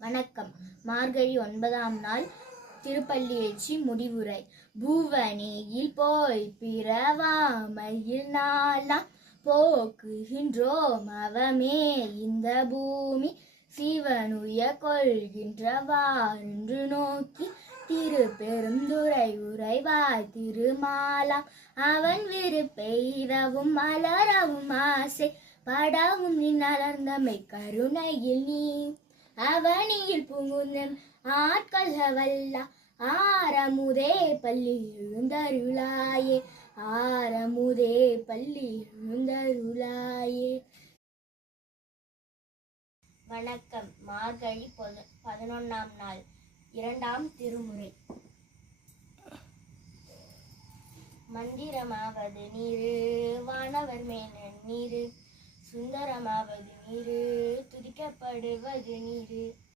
வணக்கம். மார்கழி 9ஆம் நாள் திருப்பள்ளி எழுச்சி முடிவுரை. பூவனியில் போய் பிறவாமையில் நாளாம் போக்குகின்றோம் அவமே இந்த பூமி சிவனுய கொள்கின்றவாறு நோக்கி திருப்பெருந்துறை உரைவாய் திருமாலாம் அவன் விருப்பை இரவும் மலரவும் ஆசை படவும் நீ நலர்ந்தமை கருணையில் நீ அவனியில் புகுந்தம் ஆட்கொள்ள வல்ல ஆரமுதே பள்ளி எழுந்தருளாயே, ஆரமுதே பள்ளி எழுந்தருளாயே. வணக்கம். மார்கழி 11ஆம் நாள் 2ஆம் திருமுறை. மந்திரமாவது நீரு வானவர் மேன நீரு சுந்தரமாவது நீரு துதிக்கப்படுவது நீரு